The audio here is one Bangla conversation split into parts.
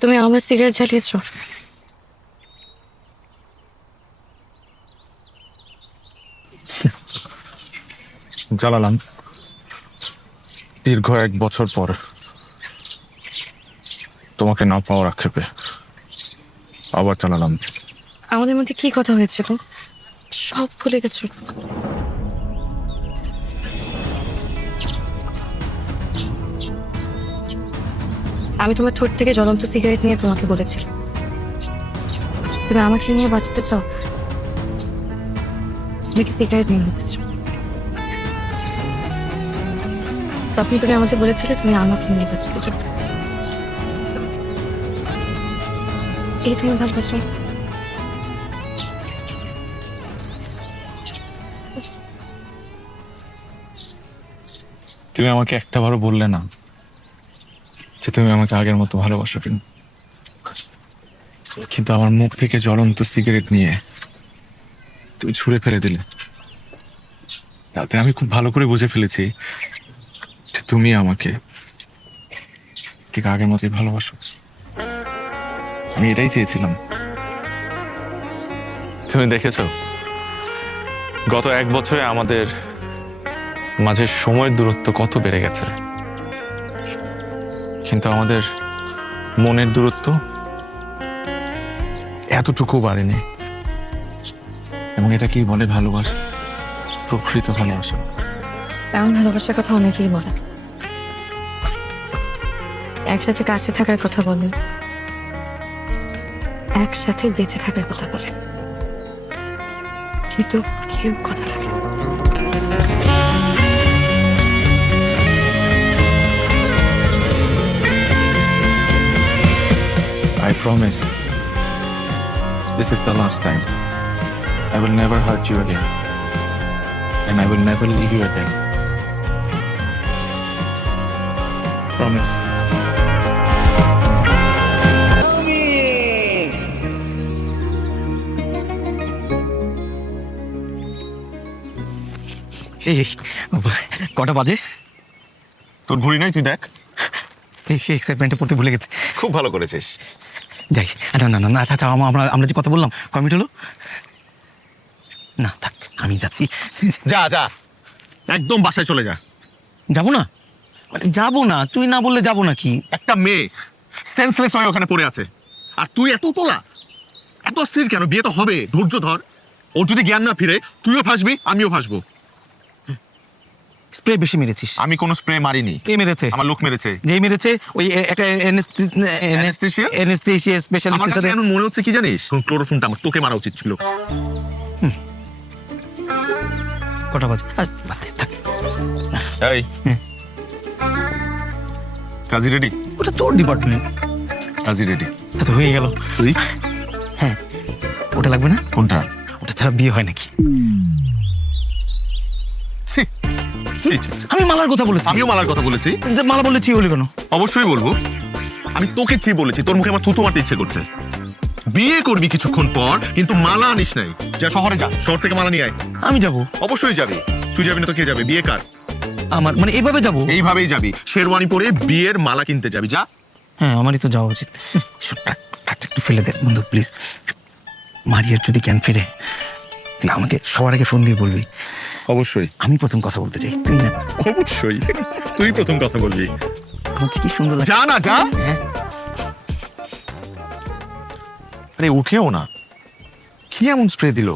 তুমি আমার সিগারেট জ্বালিয়েছ। জ্বালালাম দীর্ঘ 1 বছর পর, তোমাকে না পাওয়ার আক্ষেপে আবার চালালাম। আমাদের মধ্যে কি কথা হয়েছিল সব ভুলে গেছো। আমি তোমার ঠোঁট থেকে জ্বলন্ত সিগারেট নিয়ে তোমাকে বলেছি তুমি আমাকে নিয়ে বাঁচতে চাও নাকি সিগারেট নিয়ে বাঁচতে চাও। তখন তুমি আমাকে বলেছিলে তুমি আমাকে নিয়ে বাঁচতে চাও। এই তুমি ভালোবাসো। তুমি আমাকে একটাবারও বললে না যে তুমি আমাকে আগের মতো ভালোবাসো কিনা, কিন্তু আমার মুখ থেকে জ্বলন্ত সিগারেট নিয়ে তুমি ছুঁড়ে ফেলে দিলে। তাতে আমি খুব ভালো করে বুঝে ফেলেছি যে তুমি আমাকে ঠিক আগের মতোই ভালোবাসো। আমি এটাই চেয়েছিলাম। তুমি দেখেছো গত 1 বছরে আমাদের মাঝে সময়ের দূরত্ব কত বেড়ে গেছে, কিন্তু আমাদের মনের দূরত্ব এতটুকু বাড়েনি। এবং এটা কি বলে ভালোবাসা, প্রকৃত ভালোবাসা। এমন ভালোবাসার কথা অনেকেই বলে, একসাথে কাছে থাকার কথা বলে, একসাথে বেঁচে থাকার কথা বলে, কিন্তু কেউ কথা লাগে। I promise this is the last time. I will never hurt you again, and I will never leave you again. Promise. এই কটা বাজে? তোর ঘুরি নাই, তুই দেখ। এই এক্সাইটমেন্টে পড়তে ভুলে গেছে। খুব ভালো করেছিস। যাই। না না না না, আচ্ছা আচ্ছা, আমরা যে কথা বললাম কয় মিনিট হলো? না থাক, আমি যাচ্ছি। যা যা, একদম বাসায় চলে যা। যাবো না? যাবো না, তুই না বললে যাবো না কি? একটা মেয়ে সেন্সলেস হয়ে ওখানে পড়ে আছে, আর তুই এত তোলা, এত স্থির কেন? বিয়ে তো হবে, ধৈর্য ধর। ওর যদি জ্ঞান না ফিরে তুইও ফাঁসবি, আমিও ফাঁসবো। স্প্রে বেশি মেরেছিস। আমি কোনো স্প্রে মারিনি। কে মেরেছে? আমার লোক মেরেছে। যেই মেরেছে ওই একটা Anesthesia? অ্যানেস্থেসিয়া আমার স্পেশালিস্টের কাছে সাথে। এখন মনে হচ্ছে কি জানিস, ক্লোরোফর্মটা আমার তোকে মারা উচিত ছিল। কটা বাজে? বাদ দে, থাক। এই কাজী রেডি? ওটা তোর ডিপার্টমেন্ট। কাজী রেডি। তো হয়ে গেল। তুই? হ্যাঁ, ওটা লাগবে না? কোনটা? ওটা ছাড়া বিয়ে হয় নাকি? ছি, ছি, ছি, ছি। আমি মালার কথা বলেছি। আমিও মালার কথা বলেছি। মালা বললে ঠিক হলি কেন? অবশ্যই বলবো। আমি তোকে ছি বলেছি, তোর মুখে আমার থুতু মারতে ইচ্ছে করছে। বিয়ে করবি কিছুক্ষণ পর, কিন্তু মালা আনিস নাই। যা শহরে যা, শহর থেকে মালা নিয়ে আয়। আমি যাব। অবশ্যই যাবি। তুই যাবি না তো কে যাবে? বিয়ে কার? আমার মানে এইভাবে যাব? এইভাবেই যাবি, শেরওয়ানি পরে বিয়ের মালা কিনতে যাবি। যা। হ্যাঁ, আমারই তো যাওয়া উচিত। একটু ফেলে দে বন্ধু প্লিজ। মারিয়ার যদি জ্ঞান ফিরে তুই আমাকে সবার আগে ফোন দিয়ে বলবি। অবশ্যই। আমি প্রথম কথা বলতে চাই, তুই না। অবশ্যই তুই প্রথম কথা বলবি। আমার কি সুন্দর লাগে। যা না, যা। হ্যাঁ, আরে উঠেও না, কি এমন স্প্রে দিল?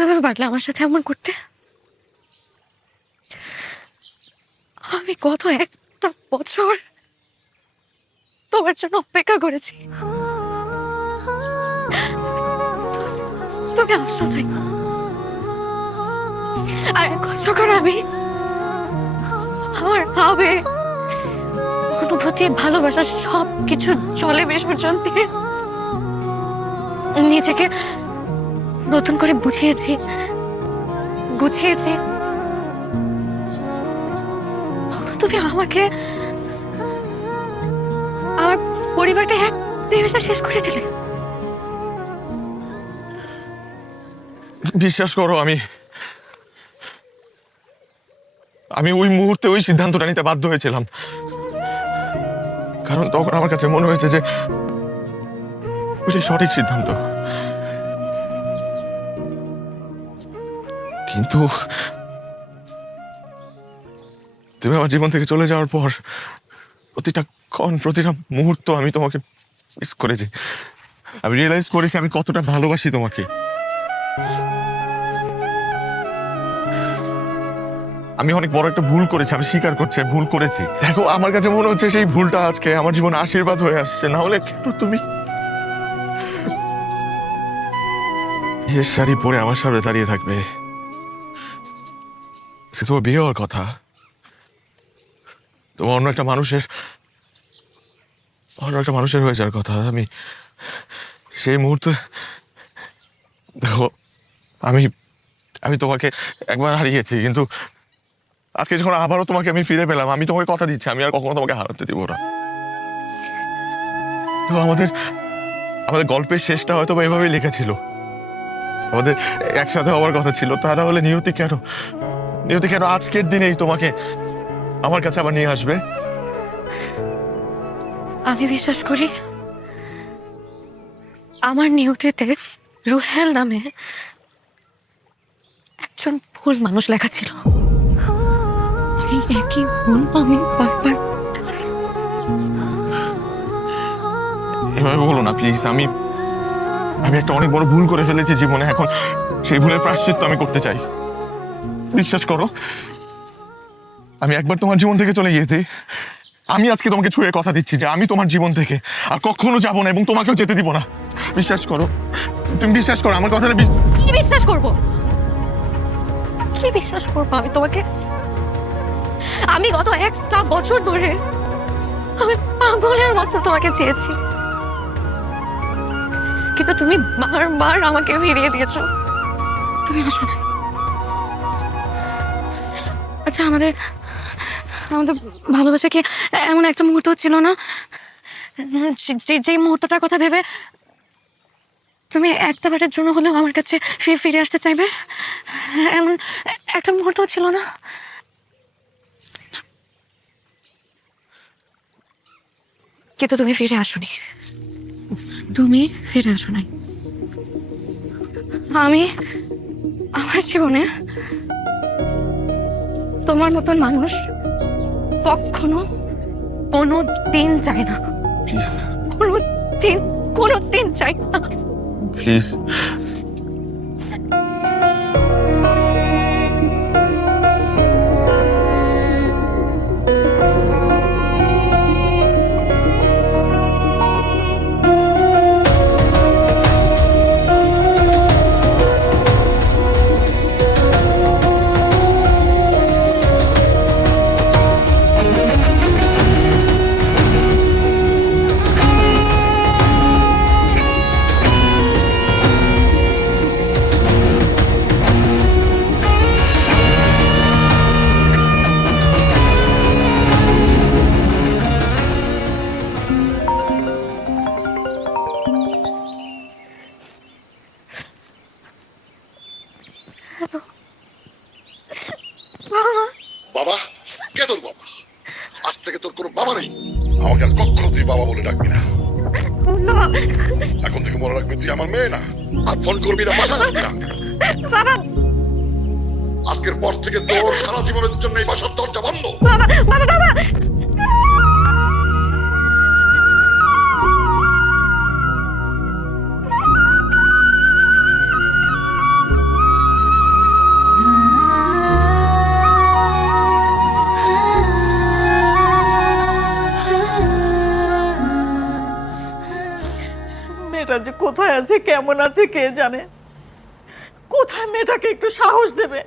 কিভাবে পারলে আমার সাথে এমন করতে? আমি গত একটা বছর তোমার জন্য অপেক্ষা করেছি, তুমি আসো নাই। আর এখন যখন আমি আমার আবেগ, অনুভূতি, ভালোবাসা সব কিছু জলে বিসর্জন দিয়ে নিজেকে নতুন করে বুঝিয়েছি, গুছিয়েছি, তুমি আমাকে, আমার পরিবারটা এক নিমেষে শেষ করে দিলে। বিশ্বাস করো, আমি ওই মুহূর্তে ওই সিদ্ধান্তটা নিতে বাধ্য হয়েছিলাম, কারণ তখন আমার কাছে মনে হয়েছে যে ওইটাই সঠিক সিদ্ধান্ত। কিন্তু তুমি আমার জীবন থেকে চলে যাওয়ার পর প্রতিটা ক্ষণ, প্রতিটা মুহূর্ত আমি তোমাকে মিস করেছি। আমি রিয়েলাইজ করেছি আমি কতটা ভালোবাসি তোমাকে। আমি অনেক বড় একটা ভুল করেছি, আমি স্বীকার করছি ভুল করেছি। দেখো, আমার কাছে মনে হচ্ছে সেই ভুলটা আজকে আমার জীবনে আশীর্বাদ হয়ে আসছে। না হলে কেন তুমি বিয়ের শাড়ি পরে আমার সামনে দাঁড়িয়ে থাকবে? সে তোমার বিয়ে হওয়ার কথা, তোমার অন্য একটা মানুষের হয়ে যাওয়ার কথা। আমি সেই মুহূর্তে, দেখো, আমি তোমাকে একবার হারিয়েছি, কিন্তু আজকে যখন আবারও তোমাকে আমি ফিরে পেলাম, আমি তোমাকে কথা দিচ্ছি আমি আর কখনো তোমাকে হারাতে দিব না। তো আমাদের গল্পের শেষটা হয়তো বা এভাবেই লিখেছিল, আমাদের একসাথে হওয়ার কথা ছিল। তা না হলে নিয়তি কেন আজকের দিনেই তোমাকে আমার কাছে আবার নিয়ে আসবে? আমি বিশ্বাস করি আমার নিয়তিতে রুহেল নামে একজন ভুল মানুষ লেখা ছিল। এই একই ভুল আমি বারবার করতে চাই। এভাবে বলো না প্লিজ। আমি একটা অনেক বড় ভুল করে ফেলেছি জীবনে, এখন সেই ভুলের প্রায়শ্চিত্ত আমি করতে চাই। বিশ্বাস করো, আমি একবার তোমার জীবন থেকে চলে গিয়েছি, আমি আজকে তোমাকে ছুঁয়ে কথা দিচ্ছি যে আমি তোমার জীবন থেকে আর কখনো যাবো না এবং তোমাকেও যেতে দিব না। বিশ্বাস করো, তুমি বিশ্বাস করো আমার কথাটা। কি বিশ্বাস করব? কি বিশ্বাস করবো আমি তোমাকে? আমি গত একটা বছর ধরে আমি পাগলের মতো তোমাকে চেয়েছি, কিন্তু তুমি বারবার আমাকে ফিরিয়ে দিয়েছো। তুমি আসো না। আচ্ছা, আমাদের ভালোবাসা কি এমন একটা মুহূর্ত ছিল না যে মুহূর্তটার কথা ভেবে তুমি একটা বারের জন্য হলেও আমার কাছে ফিরে আসতে চাইবে? এমন একটা মুহূর্ত ছিল না? কিন্তু তুমি ফিরে আসোনি, তুমি ফিরে আসো নাই। আমি আমার জীবনে তোমার মতন মানুষ কখনো কোনো দিন চাই না। প্লিজ কোনো দিন চাই না। প্লিজ। বাবা, কে তোর বাবা? আজ থেকে তোর কোনো বাবা নেই। আমাকে আর কখনো তুই বাবা বলে ডাকবি না। এখন থেকে মনে রাখবি তুই আমার মেয়ে না। আর ফোন করবি না, বাসায় আসবি না। বাবা, আজকের পর থেকে তোর সারা জীবনের জন্য এই বাসার দরজা বন্ধ। বাবা, বাবা, বাবা। মেয়েটা যে কোথায় আছে কেমন আছে কে জানে। কোথায় মেয়েটাকে একটু সাহস দেবে,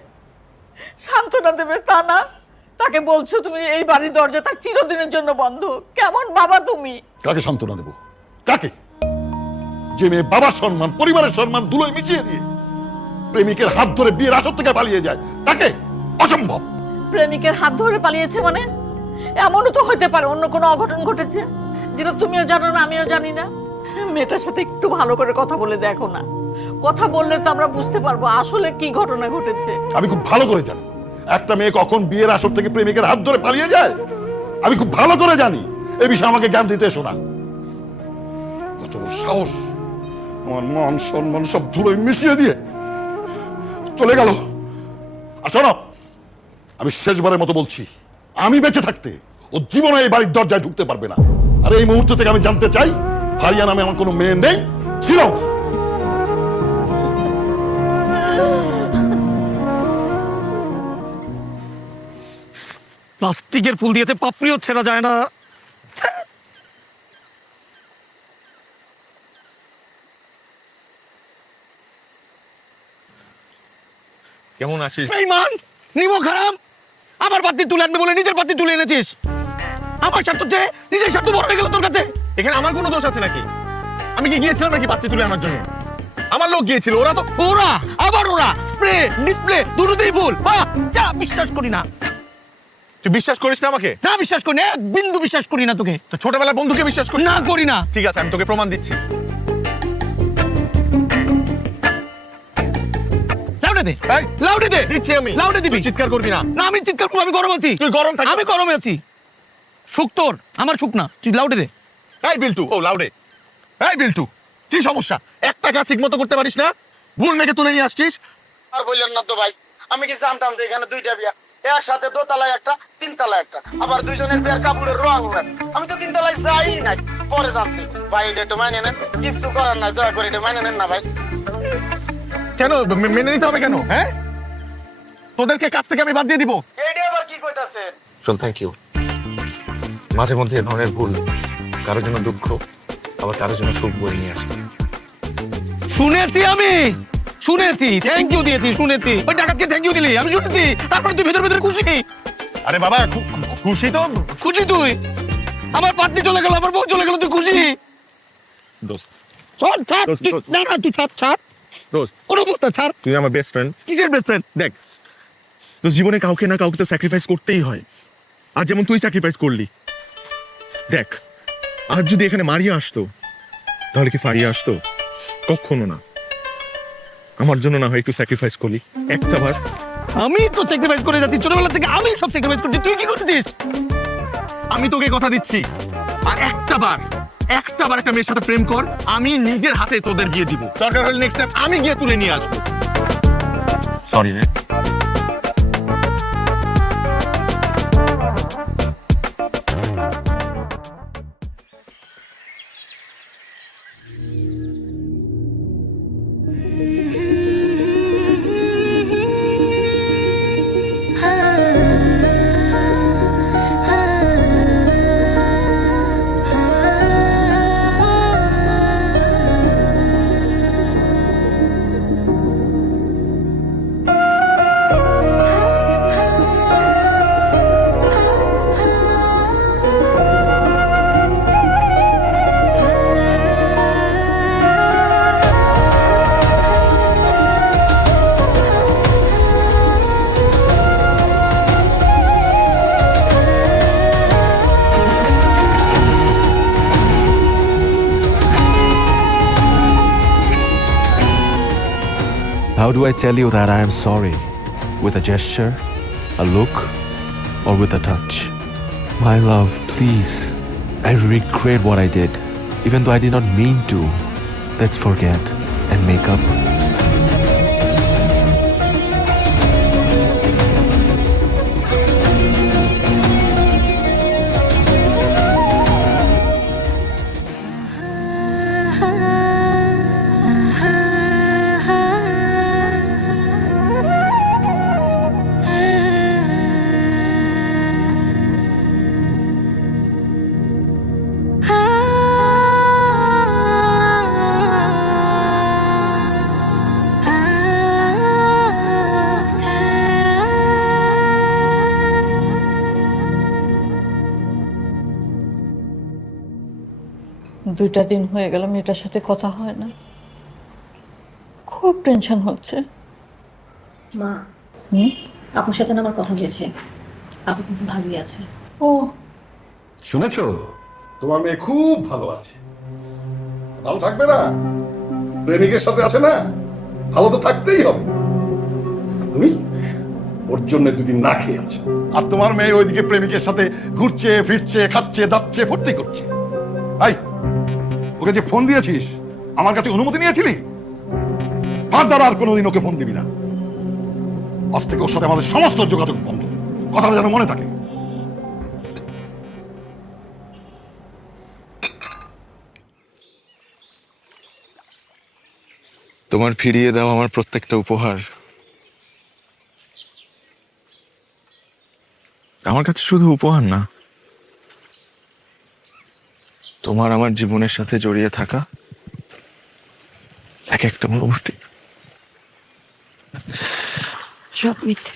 সান্ত্বনা দেবে, তা না তাকে বলছো তুমি এই বাড়ির দরজা তার চিরদিনের জন্য বন্ধ। কেমন বাবা তুমি? কাকে সান্ত্বনা দেবো? কাকে? যে মেয়ে বাবার সম্মান, পরিবারের সম্মান ধুলোয় মিশিয়ে দিয়ে প্রেমিকের হাত ধরে বিয়ের আসর থেকে পালিয়ে যায়, তাকে? অসম্ভব। প্রেমিকের হাত ধরে পালিয়েছে মানে? এমনও তো হতে পারে অন্য কোনো অঘটন ঘটেছে যেটা তুমিও জানো না আমিও জানি না। মেয়েটার সাথে একটু ভালো করে কথা বলে দেখো না। কথা বললে তো আমরা বুঝতে পারবো আসলে কি ঘটনা ঘটেছে। আমি খুব ভালো করে জানি একটা মেয়ে কখন বিয়ের আসর থেকে প্রেমিকের হাত ধরে পালিয়ে যায়। আমি খুব ভালো করে জানি। এ বিষয়ে আমাকে জ্ঞান দিতে এসো না। কত বড় সাহস, আমার মান সম্মান সব ধুলোয় মিশিয়ে দিয়ে চলে গেল। আর শোনো, আমি শেষবারের মতো বলছি, আমি বেঁচে থাকতে ও জীবনে এই বাড়ির দরজায় ঢুকতে পারবে না। আর এই মুহূর্ত থেকে আমি জানতে চাই, হারিয়া নামে আমার কোনো মেয়ে নেই, ছিল না। প্লাস্টিকের ফুল দিয়েছে, পাপড়িও ছেঁড়া যায় না। কেমন আছিস? বেঈমান, নিমো খারাপ। আমার পাত্তি তুলে আনবে বলে নিজের পাত্তি তুলে এনেছিস। আমার স্বার্থ চেয়ে নিজের স্বার্থ বড় হয়ে গেল তোর কাছে। এখানে আমার কোনো দোষ আছে নাকি? আমি কি গিয়েছিলাম নাকি পাত্রী তুলে আনার জন্য? আমার লোক গিয়েছিল, ওরা তো। ওরা আবার ওরা স্প্রে ডিসপ্লে দুটোতেই ভুল। যা, বিশ্বাস করি না। তুই বিশ্বাস করিস না আমাকে? না, বিশ্বাস করি না, এক বিন্দু বিশ্বাস করি না তোকে। তো ছোটবেলার বন্ধুকে বিশ্বাস করি না, করি না। ঠিক আছে, আমি তোকে প্রমাণ দিচ্ছি। লাউডে দে, এই, লাউডে দে। দিচ্ছি আমি। লাউডে দিবি। তুই চিৎকার করবি না। না, আমি চিৎকার করবো, আমি গরম আছি। তুই গরম থাকিস। আমি গরমে আছি। সুখ তোর, আমার সুখ না। তুই লাউডে দে। এই বিল্টু, ও লাউডে। এই বিল্টু, কি সমস্যা? একটা কাজ ঠিক মতো করতে পারিস না? ভুল মেয়েকে তুলে নিয়ে আসছিস। আর বললেন না তো ভাই, আমি কি জানতাম যে এখানে দুইটা বিয়া, একসাথে দোতলায় একটা তিনতলায় একটা, আবার দুইজনের বিয়ার কাপড়ের রং এক। আমি তো তিনতলায় যাই নাই, পরে জানছি। ভাই এটা একটু মাইনে নেন, কিছু করার নাই, দয়া করে এটা মাইনে নেন না ভাই। কেন মেনে নিতে হবে কেন? হ্যাঁ, তোদেরকে কাছ থেকে আমি বাদ দিয়ে দিব? এইটা আবার কি কইতাছেন? শোন, থ্যাংক ইউ। মাঝে মধ্যে এ ধরনের ভুল কারোর জন্য দুঃখ, আবার কারোর জন্য সুখ বয়ে নিয়ে আসে। শুনেছি, আমি শুনেছি। থ্যাংক ইউ দিয়েছি, শুনেছি। ওই ডাকাতকে থ্যাংক ইউ দিলি, আমি শুনেছি। তারপরে তুই ভেতর ভেতর খুশি। আরে বাবা, খুশি তো। খুশি তুই? আমার পাত্নী চলে গেল, আমার বউ চলে গেল, তুই খুশি? দোস্ত, ছাড়, ছাড়। দোস্ত, দোস্ত। না না, তুই ছাড়, ছাড়। দোস্ত, কোনো দোস্ত না, ছাড়। তুই আমার বেস্ট ফ্রেন্ড। কিসের বেস্ট ফ্রেন্ড? দেখ, তো জীবনে কাউকে না কাউকে তো স্যাক্রিফাইস করতেই হয়। আর যেমন তুই স্যাক্রিফাইস করলি। দেখ, আজ যদি এখানে মারিয়া আসতো, তাহলে কি ফারিয়া আসতো? কখনো না। আমার জন্য না হয় একটু স্যাক্রিফাইস করলি একটা বার। আমি তো স্যাক্রিফাইস করে যাচ্ছি ছোটবেলা থেকে, আমি সব স্যাক্রিফাইস করছি। তুই কি করছিস? আমি তোকে কথা দিচ্ছি, আর একটা বার একটা মেয়ের সাথে প্রেম কর, আমি নিজের হাতে তোদের গিয়ে দিব। দরকার হলে নেক্সট টাইম আমি গিয়ে তুলে নিয়ে আসবো। সরি রে। How do I tell you that I am sorry? With a gesture, a look, or with a touch? My love, please. I regret what I did, even though I did not mean to. Let's forget and make up. 2টা দিন হয়ে গেল মেয়েটার সাথে কথা হয় না, খুব টেনশন হচ্ছে। মা, আপুর সাথে না আমার কথা হয়েছে, আপু কিন্তু ভালোই আছে। ও শুনেছো, তোমার মেয়ে খুব ভালো আছে। ভালো থাকবে না? প্রেমিকের সাথে আছে না, ভালো তো থাকতেই হবে। তুমি ওর জন্য 2 দিন না খেয়ে আছো, আর তোমার মেয়ে ওইদিকে প্রেমিকের সাথে ঘুরছে ফিরছে, খাচ্ছে দাচ্ছে, ফুর্তি করছে। আই, ওকে যে ফোন দিয়েছিস আমার কাছে অনুমতি নিয়েছিলি? ফার্দার আর কোনোদিন ওকে ফোন দিবি না। আজ থেকে ওর সাথে আমাদের সমস্ত যোগাযোগ বন্ধ, কথাটা যেন মনে থাকে। তোমার ফিরিয়ে দাও আমার প্রত্যেকটা উপহার আমার কাছে শুধু উপহার না, তোমার আমার জীবনের সাথে জড়িয়ে থাকা এক একটা অনুভূতি। সব মিথ্যে।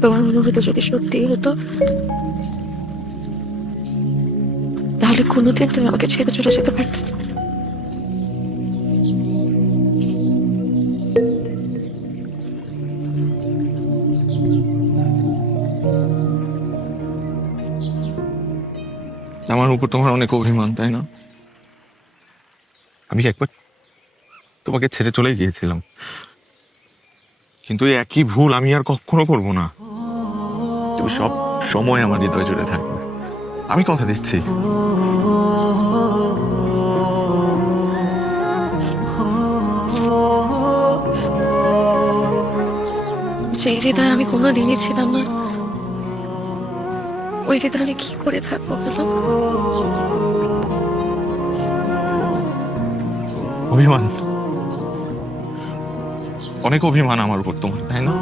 তোমার অনুভূতি যদি সত্যিই হতো, তাহলে কোনোদিন তুমি আমাকে ছেড়ে চলে যেতে পারতে না। আমার উপর তোমার অনেক অভিমান, তাই না? আমি একবার তোমাকে ছেড়ে চলে গিয়েছিলাম, কিন্তু এই একই ভুল আমি আর কখনো করবো না। তুমি সব সময় আমার হৃদয় জুড়ে থাকবে, আমি কথা দিচ্ছি। সেই হৃদয় আমি কোনোদিনই ছিলাম না, ওই হৃদয় আমি কি করে থাকবো বলো? অভিমান, অনেক অভিমান আমার উপর তোমার, তাই না?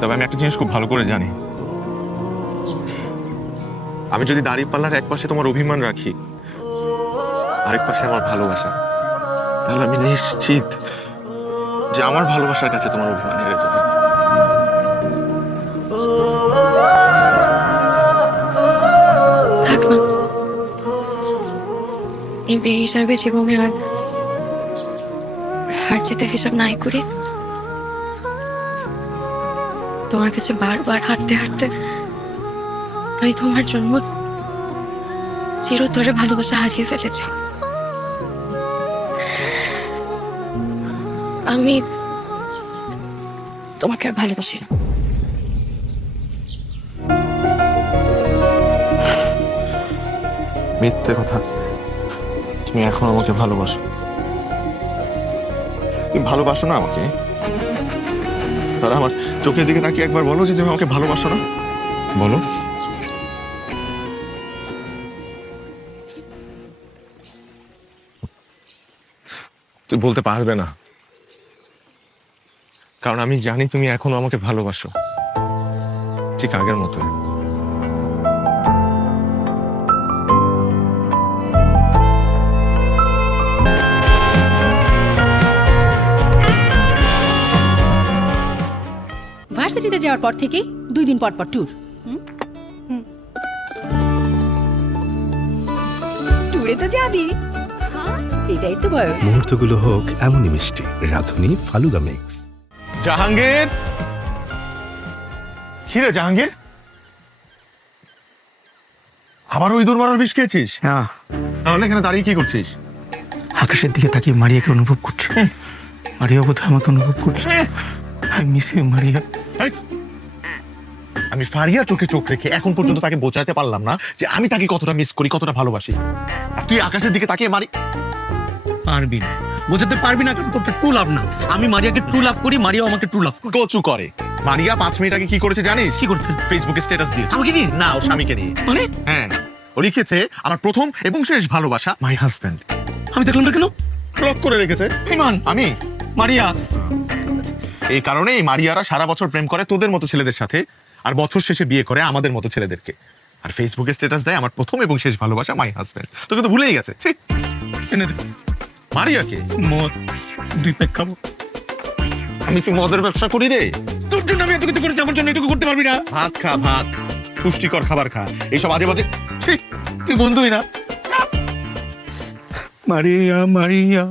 তবে আমি একটা জিনিস খুব ভালো করে জানি, আমি যদি দাঁড়িপাল্লার এক পাশে তোমার অভিমান রাখি, আরেক পাশে আমার ভালোবাসা, তাহলে আমি নিশ্চিত যে আমার ভালোবাসার কাছে তোমার অভিমান হেরে যাবে। থাক না, এই বিয়ে হিসাবে জীবনে আর হার জিতের হিসাব নাই করি। তোমার কাছে বারবার হাঁটতে হাঁটতে আমি তোমার জন্য চিরতরে ভালোবাসা হারিয়ে ফেলেছি। আমি তোমাকে আর ভালোবাসি না। মিথ্যে কথা, তুমি এখন আমাকে ভালোবাসো। তুমি ভালোবাসো না আমাকে? তারা আমার চোখের দিকে তাকিয়ে একবার বলো যে তুমি আমাকে ভালোবাসো না, বলো। তুই বলতে পারবে না, কারণ আমি জানি তুমি এখনো আমাকে ভালোবাসো, ঠিক আগের মতো। ভার্সিটিতে যাওয়ার পর থেকেই 2 দিন পর পর ট্যুর। ট্যুরে তো যাবি, এটাই তো বয়স। মুহূর্তগুলো হোক এমনই মিষ্টি। রাধুনী ফালুদা মিক্স। জাহাঙ্গীর, কিরে জাহাঙ্গীর, আবার ওই দূর মারার বিষ খেয়েছিস? হ্যাঁ, তাহলে এখানে দাঁড়িয়ে কি করছিস? আকাশের দিকে তাকিয়ে মারিয়াকে অনুভব করছে। মারিয়া বোধহয় আমাকে অনুভব করছে। I miss you Maria. এই, আমি ফারিয়া চোখে চোখ রেখে এখন পর্যন্ত তাকে বোঝাতে পারলাম না যে আমি তাকে কতটা মিস করি, কতটা ভালোবাসি। আর তুই আকাশের দিকে তাকিয়ে মারি পারবি না, বোঝাতে পারবি না, কারণ তোর ট্রু লাভ না। আমি মারিয়াকে ট্রু লাভ করি, মারিয়াও আমাকে ট্রু লাভ করে। কচু করে। মারিয়া 5 মিনিট আগে কি করেছে জানিস? কি করছে? ফেসবুকে স্ট্যাটাস দিয়েছে। আমাকে নিয়ে? না, ও স্বামীকে নিয়ে। মানে? হ্যাঁ, ও লিখেছে আমার প্রথম এবং শেষ ভালোবাসা মাই হাজব্যান্ড। আমি দেখলাম না কেন? ব্লক করে রেখেছে। ইমান, আমি মারিয়া। এই কারণেই মারিয়ারা সারা বছর প্রেম করে তোদের মতো ছেলেদের সাথে, আর বছর শেষে বিয়ে করে আমাদের মতো ছেলেদেরকে। আর ফেসবুকে স্ট্যাটাস দেয় আমার প্রথম এবং শেষ ভালোবাসা মাই হাজব্যান্ড। তোকে তো ভুলেই গেছে। ঠিক এনে দে মারিয়াকে মদ, 2 প্যাক খাবো। আমি কি মদের ব্যবসা করি রে? তোর জন্য আমি এত কিছু করেছি, আমার জন্য এটুকু করতে পারবি না? ভাত খা, ভাত। পুষ্টিকর খাবার খা, এইসব আজে বাজে ছি, তুই বন্ধুই না। মারিয়া মারিয়া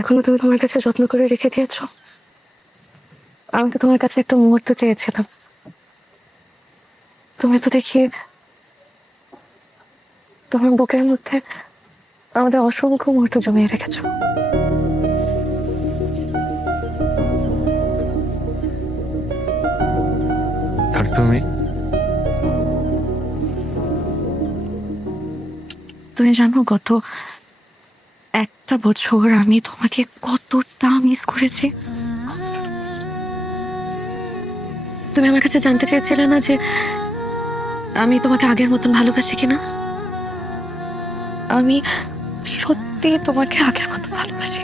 এখনো তুমি তোমার কাছে যত্ন করে রেখে দিয়েছো। আমি তো তোমার কাছে একটা মুহূর্ত চেয়েছিলাম, তুমি তো দেখি তোমার বুকের মধ্যে আমাদের অসংখ্য মুহূর্ত জমিয়ে রেখেছো। আর তুমি? তুমি জানো গত একটা বছর আমি তোমাকে কতটা মিস করেছি। তুমি আমার কাছে জানতে চেয়েছিলে না যে আমি তোমাকে আগের মতন ভালোবাসি কিনা। আমি সত্যি তোমাকে আগের মতো ভালোবাসি।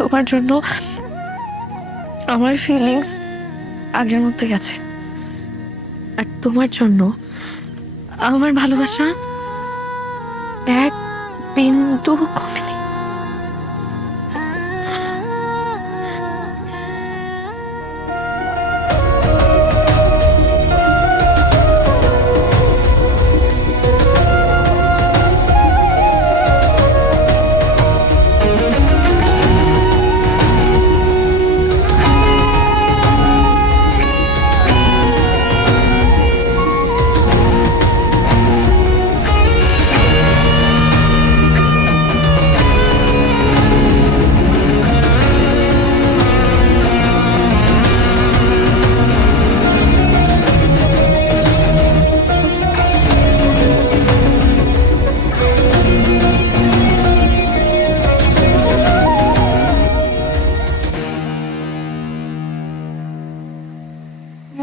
তোমার জন্য আমার ফিলিংস আগের মতোই আছে, আর তোমার জন্য আমার ভালোবাসা এক বিন্দু কমেনি।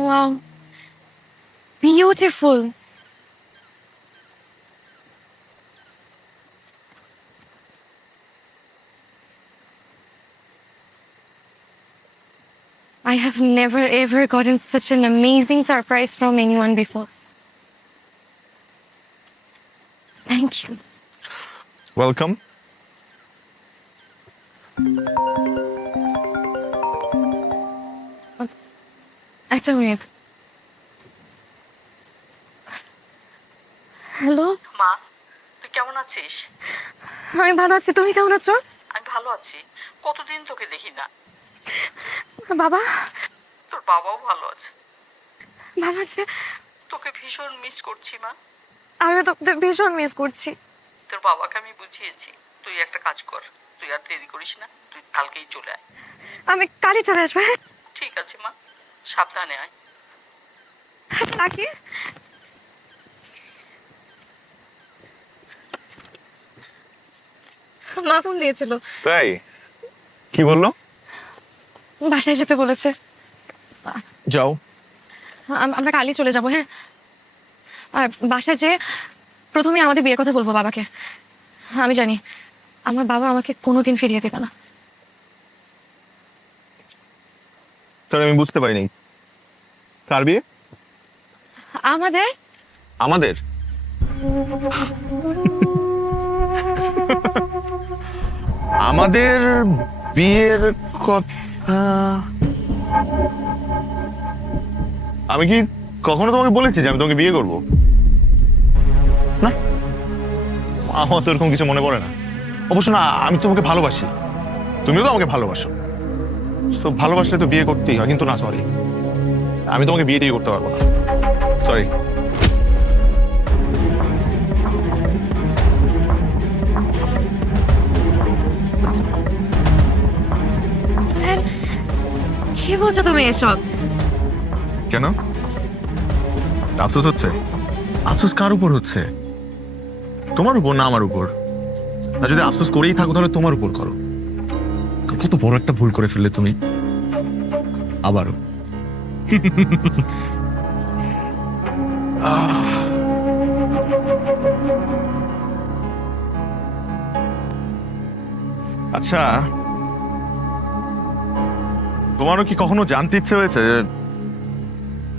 Wow, beautiful. I have never ever gotten such an amazing surprise from anyone before. Thank you. Welcome. একটা মিনিট। হ্যালো, মা, তুই কেমন আছিস? আমি ভালো আছি, তুমি কেমন আছো? আমি ভালো আছি, কতদিন তোকে দেখি না। বাবা তোর বাবাও ভালো আছে। ভালো আছে? তোকে ভীষণ মিস করছি মা। আমি তো ভীষণ মিস করছি। তোর বাবাকে আমি বুঝিয়েছি, তুই একটা কাজ কর, তুই আর দেরি করিস না, তুই কালকেই চলে আয়। আমি কালই চলে আসবো। হ্যাঁ, ঠিক আছে মা, সাবধানে আয়। আচ্ছা, রাখি। মা ফোন দিয়েছিল, তাই? কি বললো? বাসায় যেতে বলেছে। যাও। আমরা কালই চলে যাব। হ্যাঁ, আর বাসায় যে প্রথমে আমাদের বিয়ের কথা বলবো বাবাকে। আমি জানি আমার বাবা আমাকে কোনোদিন ফিরিয়ে দেবে না। তাহলে আমি বুঝতে পারিনি, কার বিয়ে? আমাদের আমাদের? আমাদের বিয়ের কথা আমি কি কখনো তোমাকে বলেছি যে আমি তোমাকে বিয়ে করব? না, আমার তো এরকম কিছু মনে পড়ে না। অবশ্য না, আমি তোমাকে ভালোবাসি, তুমিও তো আমাকে ভালোবাসো। তো ভালোবাসলে তো বিয়ে করতেই হয়, কিন্তু না, সরি, আমি তোমাকে বিয়েটাই করতে পারবো না, সরি। কি বলছো তুমি এসব? কেন আফসোস হচ্ছে? আফসোস কার উপর হচ্ছে? তোমার উপর না আমার উপর? আর যদি আফসোস করেই থাকো তাহলে তোমার উপর করো। কত বড় একটা ভুল করে ফেললে তুমি আবারও। আচ্ছা, তোমারও কি কখনো জানতে ইচ্ছে হয়েছে যে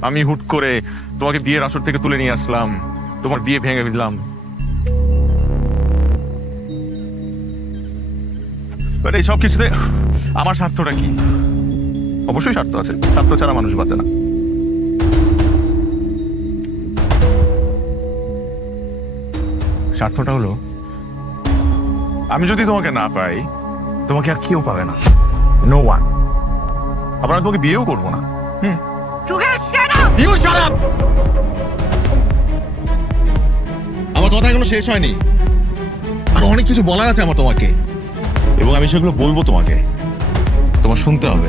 আমি হুট করে তোমাকে বিয়ের আসর থেকে তুলে নিয়ে আসলাম, তোমার বিয়ে ভেঙে দিলাম? এই সব কিছুতে আমার স্বার্থটা কি? অবশ্যই স্বার্থ আছে, স্বার্থ ছাড়া মানুষ বাঁচে না। স্বার্থটা হলো আমি যদি তোমাকে না পাই, তোমাকে আর কেউ পাবে না, নো ওয়ান। আবার আমি তোমাকে বিয়েও করবো না। আমার কথা এখনো শেষ হয়নি, আর অনেক কিছু বলার আছে আমার তোমাকে, এবং আমি সেগুলো বলবো তোমাকে, তোমার শুনতে হবে।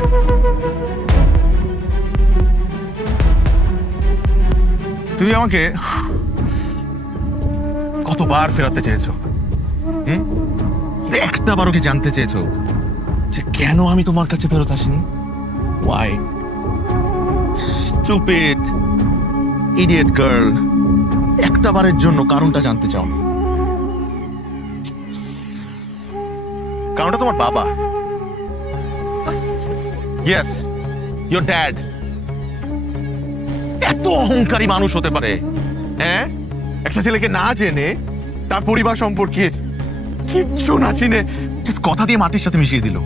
তুমি আমাকে কতবার ফেরাতে চেয়েছো, একটা বারও কি জানতে চেয়েছো যে কেন আমি তোমার কাছে ফেরত আসিনি? Why? Stupid, idiot girl. একটা বারের জন্য কারণটা জানতে চাও না? কারণটা তোমার বাবা। Yes, ইয়োর ড্যাড এত অহংকারী মানুষ হতে পারে? হ্যাঁ, একটা ছেলেকে না জেনে তার পরিবার সম্পর্কে কিচ্ছু না চিনে just কথা দিয়ে মাটির সাথে মিশিয়ে দিল।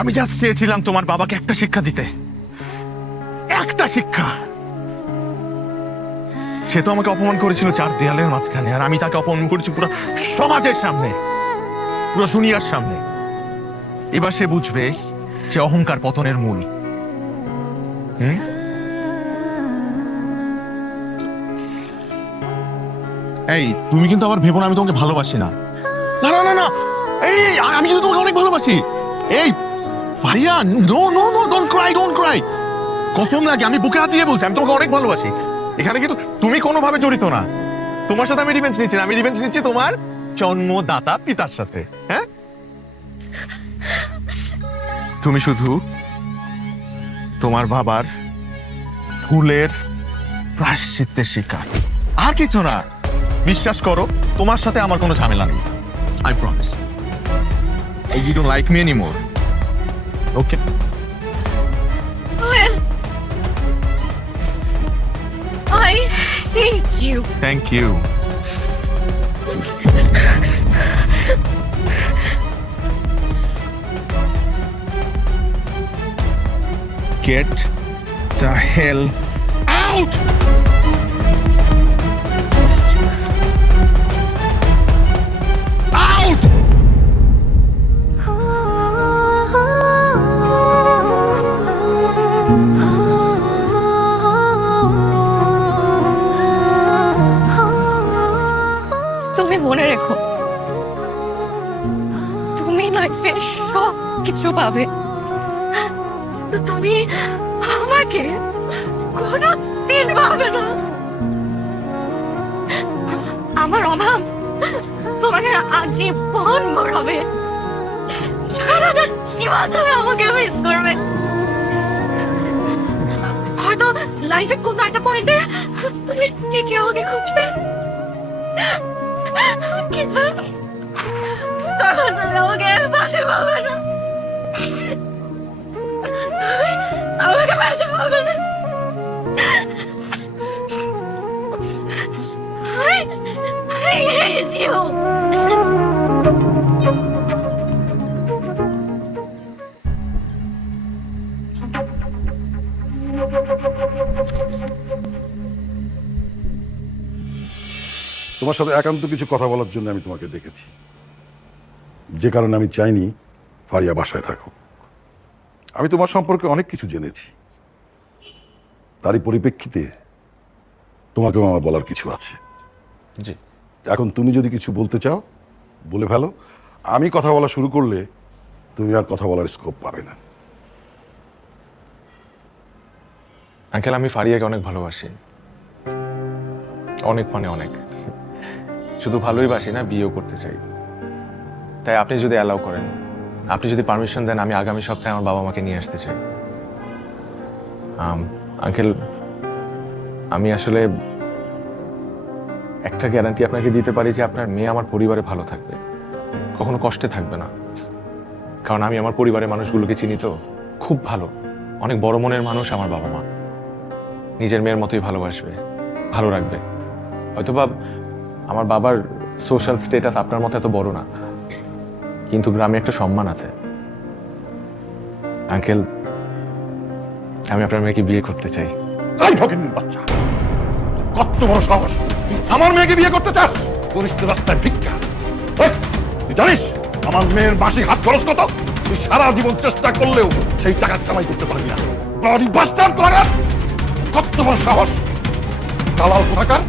আমি জাস্ট চেয়েছিলাম তোমার বাবাকে একটা শিক্ষা দিতে, একটা শিক্ষা। সে তো আমাকে অপমান করেছিল 4 দেয়ালের মাঝখানে, আর আমি তাকে অপমান করেছি পুরো সমাজের সামনে, পুরো দুনিয়ার সামনে। এবার সে বুঝবে সে অহংকার পতনের মূল। এই তুমি কিন্তু আবার ভেবো না আমি তোমাকে ভালোবাসি না। না না না না, এই আমি কিন্তু তোমাকে অনেক ভালোবাসি। এই Faria, no no no, don't cry, don't cry. কসম লাগে, আমি বুকে হাত দিয়ে বলছি আমি তোমাকে অনেক ভালোবাসি। এখানে কিন্তু তুমি কোনোভাবে জড়িত না। তোমার সাথে আমি রিভেঞ্জ নিচ্ছি না, আমি রিভেঞ্জ নিচ্ছি তোমার জন্মদাতা পিতার সাথে। হ্যাঁ, তুমি শুধু তোমার বাবার ভুলের প্রায়শ্চিত্তের শিকার, আর কিছু না। বিশ্বাস করো, তোমার সাথে আমার কোনো ঝামেলা নেই। I promise. You don't like me anymore. Okay. Well, I hate you. Thank you. Get the hell out! Out! তুমি মনে রেখো, তুমি লাইফে সব কিছু পাবে, তুমি আমাকে কোনোদিন পাবে না। আমার অভাব তোমাকে আজীবন মরাবে, সারাটা জীবন তুমি আমাকে মিস করবে। হয়তো লাইফে কোনো একটা পয়েন্টে তুমি ঠিকই আমাকে খুঁজবে, কিন্তু তখন তুমি আমাকে পাশে পাবে না, আমাকে পাশে পাবে না। I hate you. তোমার সাথে একান্ত কিছু কথা বলার জন্য আমি তোমাকে ডেকেছি, যে কারণে আমি চাইনি ফারিয়া বাসায় থাকুক। আমি তোমার সম্পর্কে অনেক কিছু জেনেছি, তারই পরিপ্রেক্ষিতে তোমাকেও আমার বলার কিছু আছে। জি। এখন তুমি যদি কিছু বলতে চাও বলে ফেলো। আমি কথা বলা শুরু করলে তুমি আর কথা বলার স্কোপ পাবে না। আঙ্কেল, আমি ফারিয়াকে অনেক ভালোবাসি, অনেক মানে অনেক। শুধু ভালোই বাসি না, বিয়েও করতে চাই। তাই আপনি যদি অ্যালাউ করেন, আপনি যদি পারমিশন দেন, আমি আগামী সপ্তাহে আমার বাবা মাকে নিয়ে আসতে চাই। আঙ্কেল, আমি আসলে একটা গ্যারান্টি আপনাকে দিতে পারি যে আপনার মেয়ে আমার পরিবারে ভালো থাকবে, কখনো কষ্টে থাকবে না। কারণ আমি আমার পরিবারের মানুষগুলোকে চিনি তো, খুব ভালো, অনেক বড় মনের মানুষ আমার বাবা মা। নিজের মেয়ের মতোই ভালোবাসবে, ভালো রাখবে। হয়তোবা আমার বাবার সোশ্যাল স্ট্যাটাস আপনার মতো এত বড় না, কিন্তু গ্রামে একটা সম্মান আছে। আঙ্কেল, আমি আপনার মেয়েকে বিয়ে করতে চাই। এই ফকিন্নির বাচ্চা, কত বড় সাহস! তুই আমার মেয়েকে বিয়ে করতে চাস? করিস তো রাস্তায় ভিক্ষা। এই, তুই জানিস আমার মেয়ের মাসিক হাত খরচ কত? তুই সারা জীবন চেষ্টা করলেও সেই টাকা কামাই করতে পারবি না। ব্লাডি বাস্টার্ড কোথাকার! কত বড় সাহস! দালাল কোথাকার!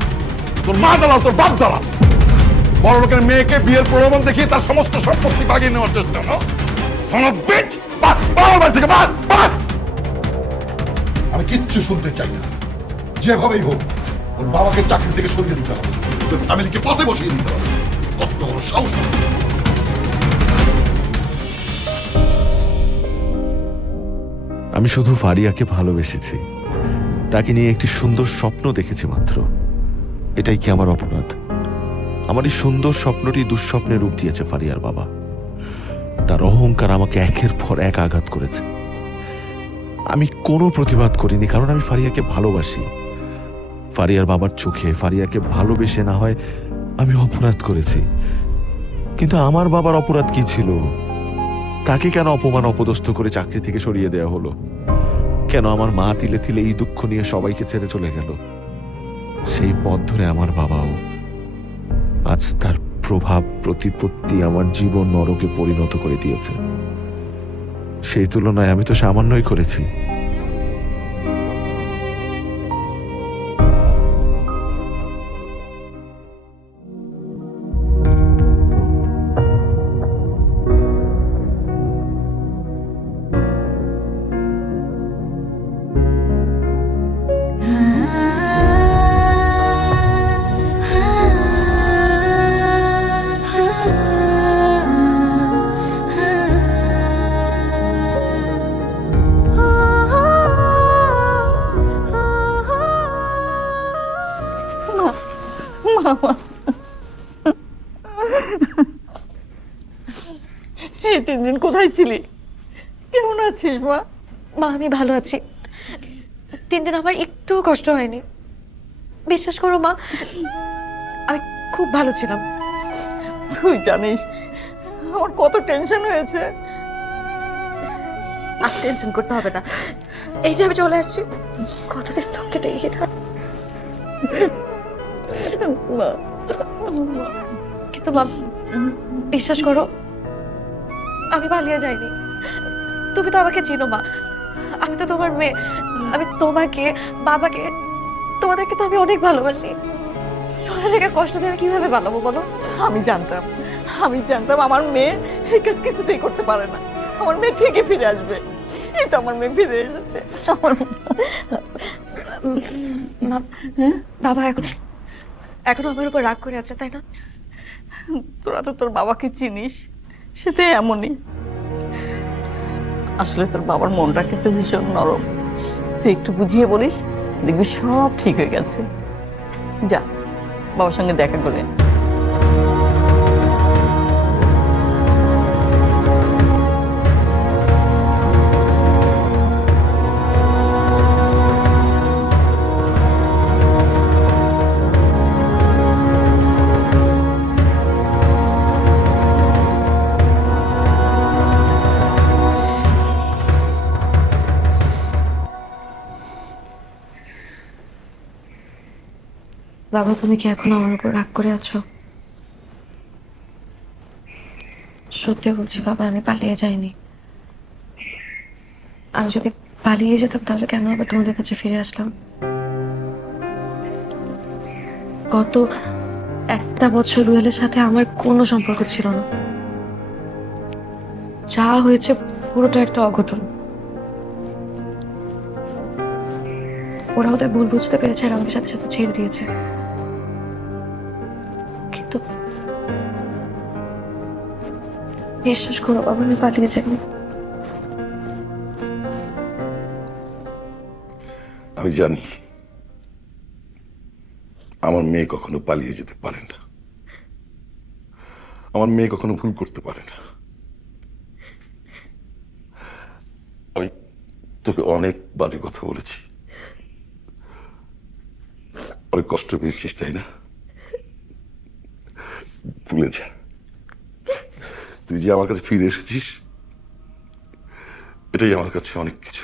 তোর মা দালাল, তোর বাপ দালাল। বড় লোকের মেয়েকে বিয়ের প্রলোভন দেখিয়ে তার সমস্ত সম্পত্তি বাগিয়ে নেওয়ার চেষ্টা। না son of bitch! বাদ, বাবার বাড়ি থেকে বাদ, বাদ! আমি কিচ্ছু শুনতে চাই না। যেভাবেই হোক ওর বাবাকে চাকরি থেকে সরিয়ে দিতে হবে, তোর ফ্যামিলিকে পথে বসিয়ে দিতে হবে। কত বড় সাহস! আমি শুধু ফারিয়াকে ভালোবেসেছি, তাকে নিয়ে একটি সুন্দর স্বপ্ন দেখেছি মাত্র। এটাই কি আমার অপরাধ? আমার এই সুন্দর স্বপ্নটি দুঃস্বপ্নে রূপ দিয়েছে ফারিয়ার বাবা। তার অহংকার আমাকে একের পর এক আঘাত করেছে। আমি কোনো প্রতিবাদ করিনি, কারণ আমি ফারিয়াকে ভালোবাসি। ফারিয়ার বাবার চোখে ফারিয়াকে ভালোবেসে না হয় আমি অপরাধ করেছি, কিন্তু আমার বাবার অপরাধ কি ছিল? তাকে কেন অপমান অপদস্থ করে চাকরি থেকে সরিয়ে দেওয়া হলো? কেন আমার মা তিলে তিলে এই দুঃখ নিয়ে সবাইকে ছেড়ে চলে গেল? সেই পথ ধরে আমার বাবাও। আজ তার প্রভাব প্রতিপত্তি আমার জীবন নরকে পরিণত করে দিয়েছে। সেই তুলনায় আমি তো সামান্যই করেছি। এই 3 দিন কোথায় ছিলি? কেমন আছিস মা? মা আমি ভালো আছি। 3 দিন আমার একটু কষ্ট হয়নি, বিশ্বাস করো মা, আমি খুব ভালো ছিলাম। তুই জানিস আমার কত টেনশন হয়েছে। আর টেনশন করতে হবে না, এই যে আমি চলে আসছি, কতদিন তোকে দেখে থাক। কিন্তু মা বিশ্বাস করো, আমি পালিয়ে যাইনি। তুমি তো আমাকে চিনো মা, আমি তো তোমার মেয়ে। আমি তোমাকে, বাবাকে, তোমাদেরকে তো আমি অনেক ভালোবাসি। তোমাদেরকে কষ্ট দিয়ে আমি কিভাবে পালাবো বলো? আমি জানতাম আমার মেয়ে এই কাজ কিছুতেই করতে পারে না। আমার মেয়ে ঠিকই ফিরে আসবে। এই তো আমার মেয়ে ফিরে এসেছে। মা, বাবা এখনো আমার উপর রাগ করে আছে, তাই না? তোরা তো তোর বাবাকে চিনিস, সেটাই এমনই। আসলে তোর বাবার মনটা কিন্তু ভীষণ নরম। তুই একটু বুঝিয়ে বলিস, দেখবি সব ঠিক হয়ে গেছে। যা বাবার সঙ্গে দেখা করে। বাবা তুমি কি এখন আমার উপর রাগ করে আছো? সত্যি বলছি বাবা, আমি পালিয়ে যাইনি। আমি যদি পালিয়ে যেতাম তাহলে কেন আবার তোমাদের কাছে ফিরে আসলাম? গত 1 বছর রুয়েলের সাথে আমার কোনো সম্পর্ক ছিল না। যা হয়েছে পুরোটা একটা অঘটন। ওরা ওদের ভুল বুঝতে পেরেছে আর আমাকে সাথে সাথে ছেড়ে দিয়েছে। কিন্তু বিশ্বাস করো বাবা, আমি পালিয়ে যাইনি। আমি জানি আমার মেয়ে কখনো পালিয়ে যেতে পারে না, আমার মেয়ে কখনো ভুল করতে পারে না। আমি তোকে অনেক বাজে কথা বলেছি, অনেক কষ্ট পেয়েছিস, তাই না? ভুলে যা। তুই যে আমার কাছে ফিরে এসেছিস, এটাই আমার কাছে অনেক কিছু।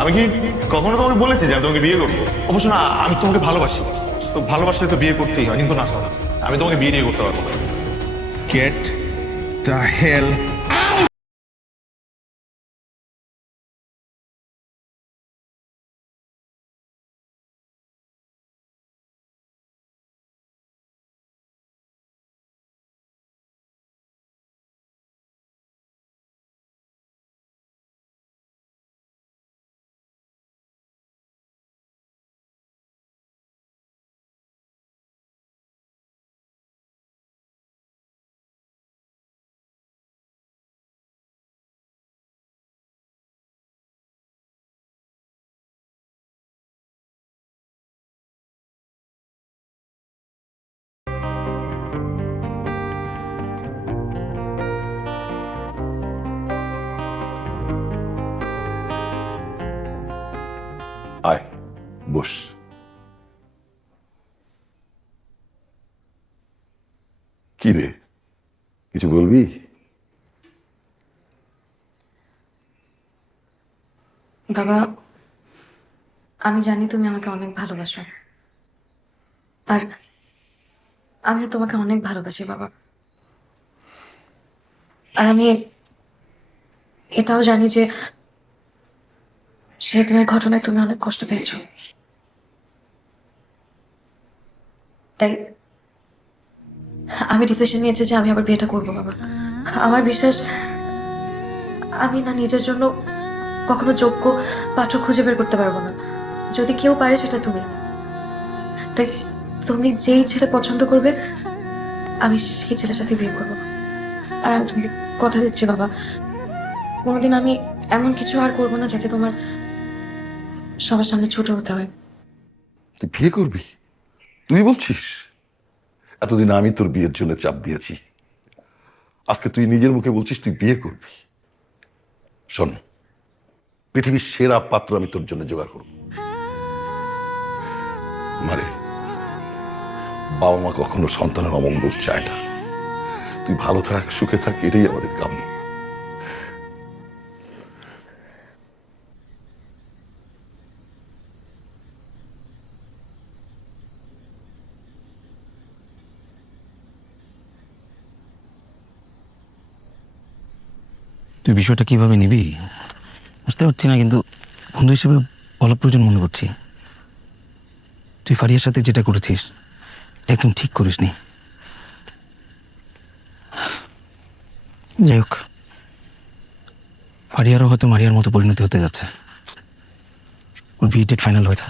আমি কি কখনো তোমাকে বলেছি যে আমি তোমাকে বিয়ে করবো? অবশ্য না, আমি তোমাকে ভালোবাসি। তো ভালোবাসলে তো বিয়ে করতেই হয়, কিন্তু না শোনা, আমি তোমাকে বিয়ে করতে পারবো না। Get the hell বস। কি রে, কিছু বলবি? বাবা, আমি জানি তুমি আমাকে অনেক ভালোবাসো, আর আমিও তোমাকে অনেক ভালোবাসি বাবা। আর আমি এটাও জানি যে সেদিনের ঘটনায় তুমি অনেক কষ্ট পেয়েছো, তাই আমি ডিসিশন নিয়েছি যে আমি আবার বিয়েটা করবো বাবা। আমার বিশ্বাস আমি না নিজের জন্য কখনো যোগ্য পাত্র খুঁজে বের করতে পারবো না, যদি কেউ পারে সেটা তুমি। তাই তুমি যেই ছেলে পছন্দ করবে আমি সেই ছেলের সাথে বিয়ে করবো। আর আমি তোমাকে কথা দিচ্ছি বাবা, কোনোদিন আমি এমন কিছু আর করবো না যাতে তোমার সবার সামনে ছোট হতে হয়। তুই বিয়ে করবি? তুই বলছিস? এতদিন আমি তোর বিয়ের জন্য চাপ দিয়েছি, আজকে তুই নিজের মুখে বলছিস তুই বিয়ে করবি। শোন, পৃথিবীর সেরা পাত্র আমি তোর জন্য জোগাড় করব। মারে, বাবা মা কখনো সন্তানের অমঙ্গল চায় না। তুই ভালো থাক, সুখে থাক, এটাই আমাদের কাম্য। তুই বিষয়টা কিভাবে নিবি বুঝতে পারছি না, কিন্তু বন্ধু হিসেবে বলা প্রয়োজন মনে করছি। তুই ফারিয়ার সাথে যেটা করেছিস একদম ঠিক করিসনি। যাই হোক, ফারিয়ারও হয়তো মারিয়ার মতো পরিণতি হতে যাচ্ছে। ওর বিয়ে ডেট ফাইনাল হয়েছে।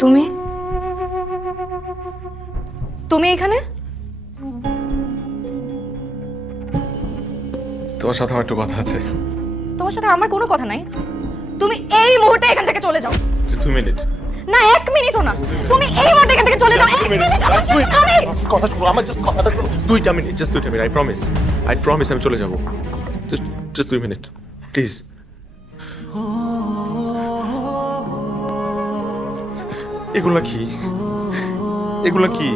তুমি তুমি এখানে? তোমার সাথে আমার একটু কথা আছে। তোমার সাথে আমার কোনো কথা নাই, তুমি এই মুহূর্তে এখান থেকে চলে যাও। 2 মিনিট। না 1 মিনিটও না, তুমি এই মুহূর্তে এখান থেকে চলে যাও। 1 মিনিট আমি কথা শুনো, আমার জাস্ট কথাটা শুনো। 2 minute, just 2 minute, I promise আমি চলে যাবো। Just 2 minute please. এগুলা কি, এগুলা কি,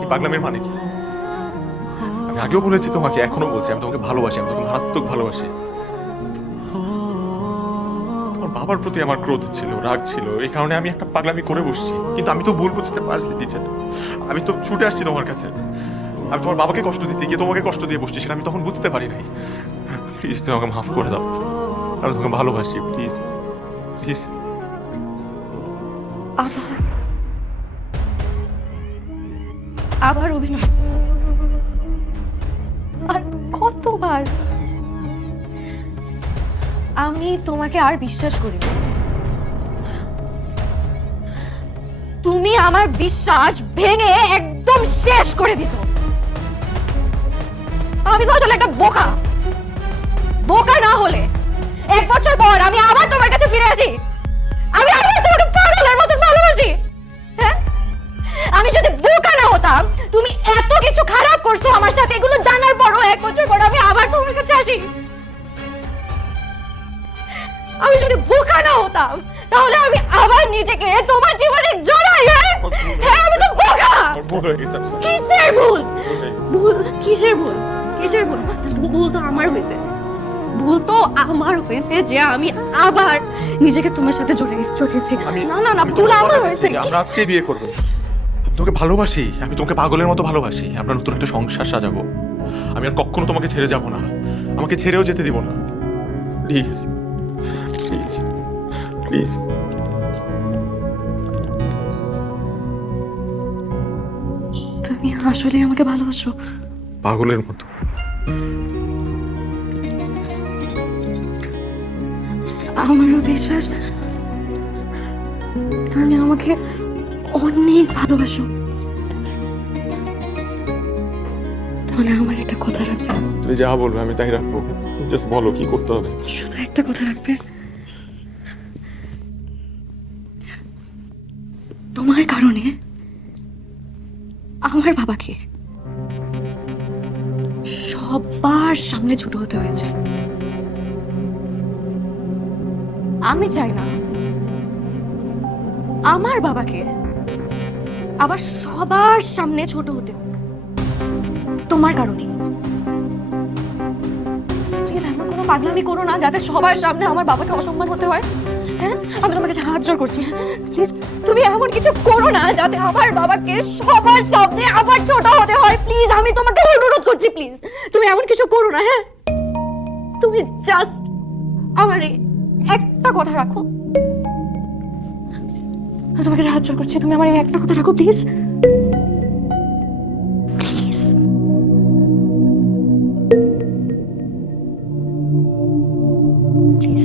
এই পাগলামের মানে কি? আমি আগেও বলেছি তোমাকে, এখনো বলছি, আমি তোমাকে ভালোবাসি, আমি তোমাকে মারাত্মক ভালোবাসি। তোমার বাবার প্রতি আমার ক্রোধ ছিল, রাগ ছিল, এই কারণে আমি একটা পাগলামি করে বসছি। কিন্তু আমি তো ভুল বুঝতে পারছি টিচার, আমি তো ছুটে আসছি তোমার কাছে। আমি তোমার বাবাকে কষ্ট দিতে গিয়ে তোমাকে কষ্ট দিয়ে বসছি, সেটা আমি তখন বুঝতে পারি নাই। প্লিজ তুমি আমাকে মাফ করে দাও, আমি তোমাকে ভালোবাসি, প্লিজ প্লিজ। আবার অভিনয়, আর কতবার? আমি তোমাকে আর বিশ্বাস করি না। তুমি আমার বিশ্বাস ভেঙে একদম শেষ করে দিছো। আমি তো আসলে একটা বোকা। বোকা না হলে 1 বছর পর আমি আবার তোমার কাছে ফিরে আসি, আমি আবার তোমাকে পাগলের মতো ভালোবাসি। হ্যাঁ, আমি যদি বোকা না হতাম, তুমি এত কিছু খারাপ করছো আমার সাথে, এগুলো জানার পরও 1 বছর পর আমি আবার তোমার কাছে আসি। আমি যদি বোকা না হতাম, তাহলে আমি আবার নিজেকে তোমার জীবনে জড়াই। হ্যাঁ, আমি তো বোকা। কিসের ভুল? ভুল কিসের ভুল? কিসের ভুল? ভুল তো আমার হয়েছে। ভুল তো আমার হয়েছে যে আমি আবার নিজেকে তোমার সাথে জড়িয়েছি। না না না, ভুল আমার হয়েছে। আমরা আজকে বিয়ে করবো। আমি তোমাকে ভালোবাসি, আমি তোমাকে পাগলের মতো ভালোবাসি। আমরা নতুন একটা সংসার সাজাবো। আমি আর কখনো তোমাকে ছেড়ে যাব না, আমাকে ছেড়েও যেতে দিব না। Please please please. তুমি আসলে আমাকে ভালোবাসো? পাগলের মতো। আমারও বিশ্বাস তুমি আমাকে অনেক ভালোবাসো। তাহলে আমার একটা কথা রাখবে? তুমি যা বলবে আমি তাই রাখবো। জাস্ট বলো কি করতে হবে। শুধু একটা কথা রাখবে, তোমার কারণে আমার বাবাকে সবার সামনে ছোট হতে হয়েছে। আমি চাই না আমার বাবাকে আবার সবার সামনে ছোট হতে হোক তোমার কারণে। প্লিজ এমন কোনো পাগলামি করো না যাতে সবার সামনে আমার বাবাকে অসম্মান হতে হয়। হ্যাঁ, আমি তোমাকে হাত জোর করছি, প্লিজ তুমি এমন কিছু করো না যাতে আমার বাবাকে সবার সামনে আবার ছোট হতে হয়। প্লিজ আমি তোমাকে অনুরোধ করছি, প্লিজ তুমি এমন কিছু করো না। হ্যাঁ, তুমি জাস্ট আমার একটা কথা রাখো। আমি তোমাকে হাত জোর করছি, তুমি আমার এই একটা কথা রাখো প্লিজ, প্লিজ। প্লিজ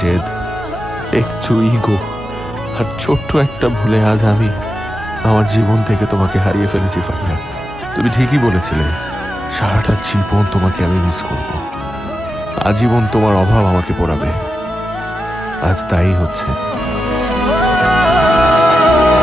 জেদ, একটু ইগো আর ছোট্ট একটা ভুলে আজ আমি আমার জীবন থেকে তোমাকে হারিয়ে ফেলেছি ফারিয়া। তুমি ঠিকই বলেছিলে, সারাটা জীবন তোমাকে আমি মিস করব, আজীবন তোমার অভাব আমাকে পোড়াবে। আজ তাই হচ্ছে।